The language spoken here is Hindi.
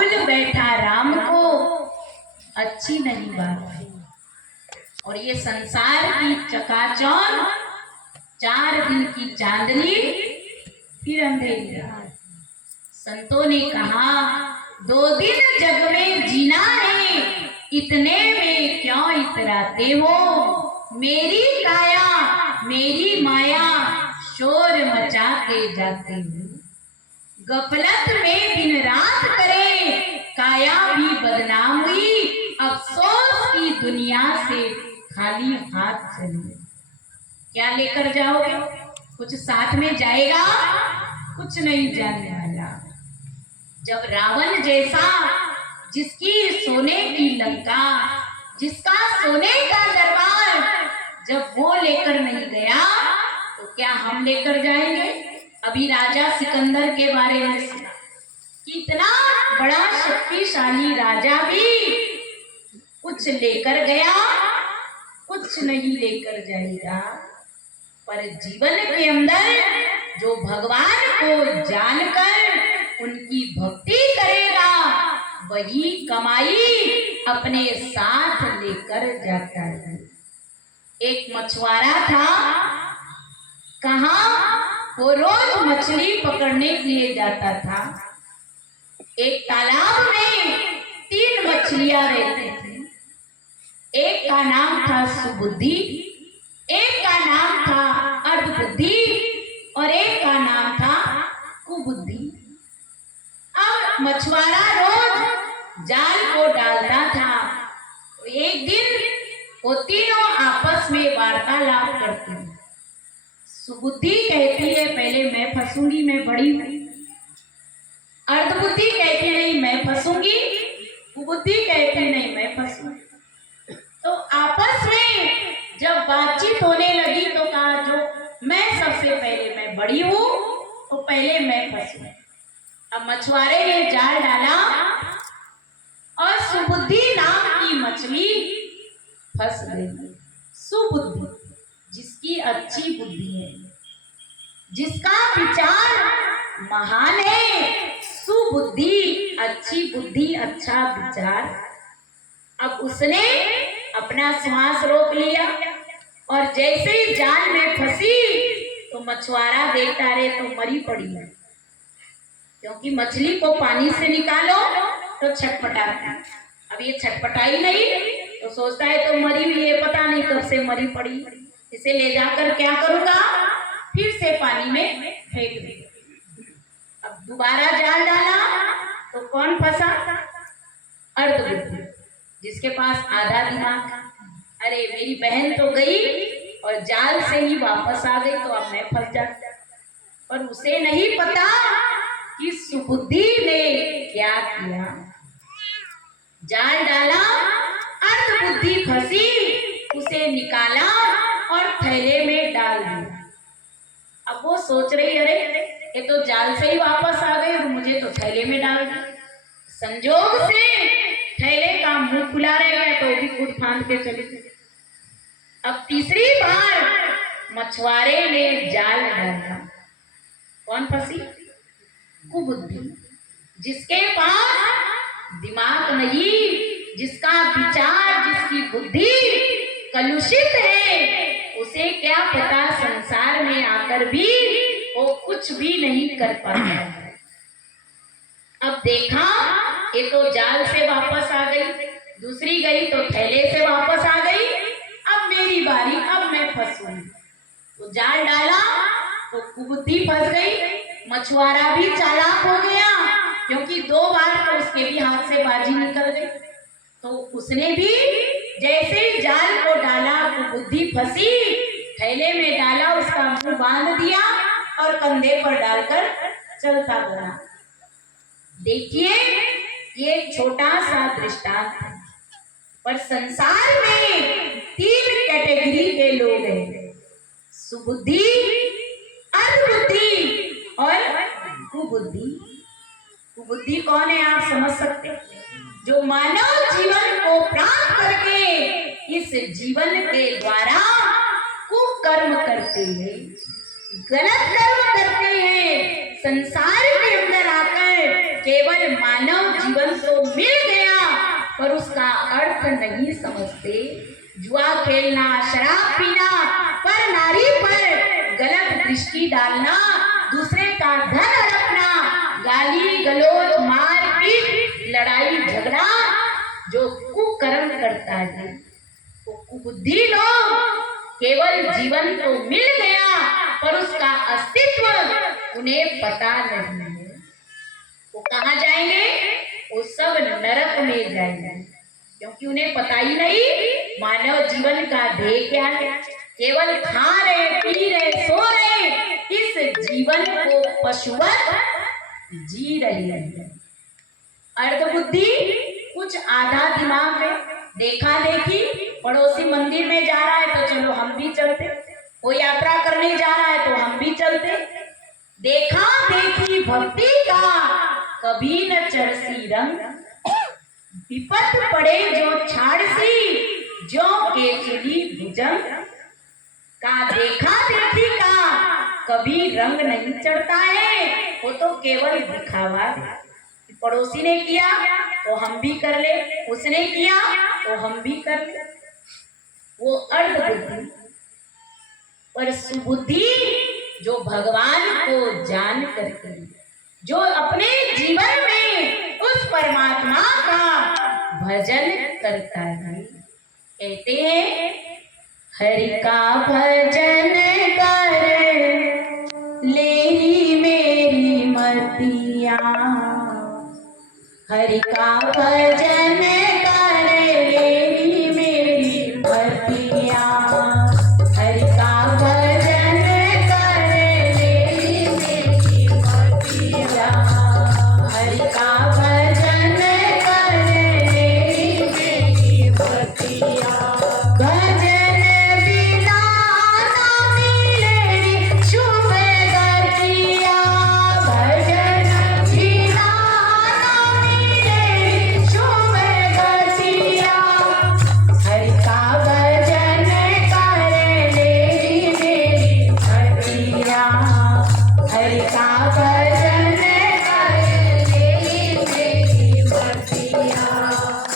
भूल बैठा राम को, अच्छी नहीं बात। और ये संसार की चकाचौंध, 4 दिन की चांदनी फिर अंधेरी। संतों ने कहा 2 दिन जग में जीना है, इतने में क्यों इतराते हो। मेरी काया मेरी माया शोर मचाते जाते हो। गफलत में दिन रात करे, काया भी बदनाम हुई। अफसोस की दुनिया से खाली हाथ चले। क्या लेकर जाओगे? कुछ साथ में जाएगा? कुछ नहीं जाने वाला। जब रावण जैसा, जिसकी सोने की लंका, जिसका सोने का दरबार, जब वो लेकर नहीं गया तो क्या हम लेकर जाएंगे? अभी राजा सिकंदर के बारे में सुना कि इतना बड़ा शक्तिशाली राजा भी कुछ लेकर गया, कुछ नहीं लेकर जाएगा। पर जीवन के अंदर जो भगवान को जानकर उनकी भक्ति करेगा, वही कमाई अपने साथ लेकर जाता है। एक मछुआरा था, कहाँ वो रोज मछली पकड़ने के लिए जाता था। एक तालाब में 3 मछलियां रहती थी। एक का नाम था सुबुद्धि, एक का नाम था अर्धबुद्धि और एक का नाम था कुबुद्धि। अब मछुआरा रोज जाल को डालता था। एक दिन वो तीनों आपस में वार्तालाप करते हैं। सुबुद्धि कहती है पहले मैं फंसूंगी, मैं बड़ी हूं। अर्धबुद्धि कहती नहीं मैं फंसूंगी, कुबुद्धि कहती नहीं मैं फंसूंगी। तो आपस में जब बातचीत होने लगी तो कहा जो मैं सबसे पहले, मैं बड़ी हूं तो पहले मैं फंसू। अब मछुआरे ने जाल डाला और सुबुद्धि नाम की मछली फंस गई। सुबुद्धि, जिसकी अच्छी बुद्धि है, जिसका विचार महान है, सुबुद्धि, अच्छी बुद्धि, अच्छा विचार। अब उसने अपना श्वास रोक लिया और जैसे ही जाल में फंसी तो मछुआरा देखता रहे तो मरी पड़ी है, क्योंकि मछली को पानी से निकालो तो छटपटाती है। अब ये छटपटाई नहीं तो सोचता है तो मरी हुई है, पता नहीं कब से मरी पड़ी, इसे ले जाकर क्या करूंगा, फिर से पानी में फेंक दूंगा। अब दोबारा जाल डाला तो कौन फंसा? अर्धबुद्धि, जिसके पास आधा दिमाग था। अरे मेरी बहन तो गई और जाल से ही वापस आ गई, तो अब मैं फंस जाता। पर उसे नहीं पता कि सुबुद्धि ने क्या किया। जाल डाला, अर्धबुद्धि फंसी, उसे निकाला और थैले में डाल दिया। अब वो सोच रही अरे ये तो जाल से ही वापस आ गई और मुझे तो थैले में डाल दिया। संजोग से थैले का मुंह खुला रह गया तो भी कूद फांद के चली गई। अब तीसरी बार मछुआरे ने जाल डाला, कौन फंसी? कुबुद्धि, जिसके पास दिमाग नहीं, जिसका विचार, जिसकी बुद्धि कलुषित है, उसे क्या पता संसार में आकर भी वो कुछ भी नहीं कर पाता है। अब देखा ये तो जाल से वापस आ गई, दूसरी गई तो थैले से वापस आ गई, अब मेरी बारी, अब मैं फंसूंगी। तो जाल डाला तो कुबुद्धि फंस गई। मछुआरा भी चालाक हो गया, क्योंकि 2 बार तो उसके भी हाथ से बाजी निकल गई। तो उसने भी जैसे जाल को डाला, कुबुद्धि फंसी, थैले में डाला, उसका मुंह बांध दिया और कंधे पर डालकर चलता गया। देखिए ये छोटा सा दृष्टांत है, पर संसार में 3 कैटेगरी के लोग हैं, सुबुद्धि, अर्धबुद्धि और कुबुद्धि। कुबुद्धि कौन है आप समझ सकते हैं? जो मानव जीवन को प्राप्त करके इस जीवन के द्वारा कुकर्म करते हैं, गलत कर्म करते हैं, संसार के अंदर आकर केवल मानव जीवन तो मिल गया पर उसका अर्थ नहीं समझते। जुआ खेलना, शराब पीना, पर नारी पर गलत दृष्टि डालना, दूसरे का धन हड़पना, गाली गलौज, मारपीट, लड़ाई झगड़ा जो कुकर्म करता है वो कुबुद्धि लोग केवल जीवन तो मिल गया पर उसका अस्तित्व उन्हें पता नहीं है। वो कहाँ जाएंगे? वो सब नरक में जाएंगे क्योंकि उन्हें पता ही नहीं मानव जीवन का ध्येय क्या है। केवल खा रहे, पी रहे, सो रहे, इस जीवन को पशुवत जी रही है। अर्ध बुद्धि कुछ आधा दिमाग है, देखा देखी, पड़ोसी मंदिर में जा रहा है तो चलो हम भी चलते, वो यात्रा करने जा रहा है तो हम भी चलते। देखा देखी भक्ति का कभी न चढ़सी रंग, विपत पड़े जो छाड़सी, जो केचली भुजंग का। देखा देखी का कभी रंग नहीं चढ़ता है, वो तो केवल दिखावा है। पड़ोसी ने किया तो हम भी कर ले, उसने किया तो हम भी कर ले, वो अर्ध बुद्धि। पर सुबुद्धि जो भगवान को जान करके, जो अपने जीवन में उस परमात्मा का भजन करता है, कहते हैं हरि का भजन कर ले ही मेरी मतिया, हरि का भजन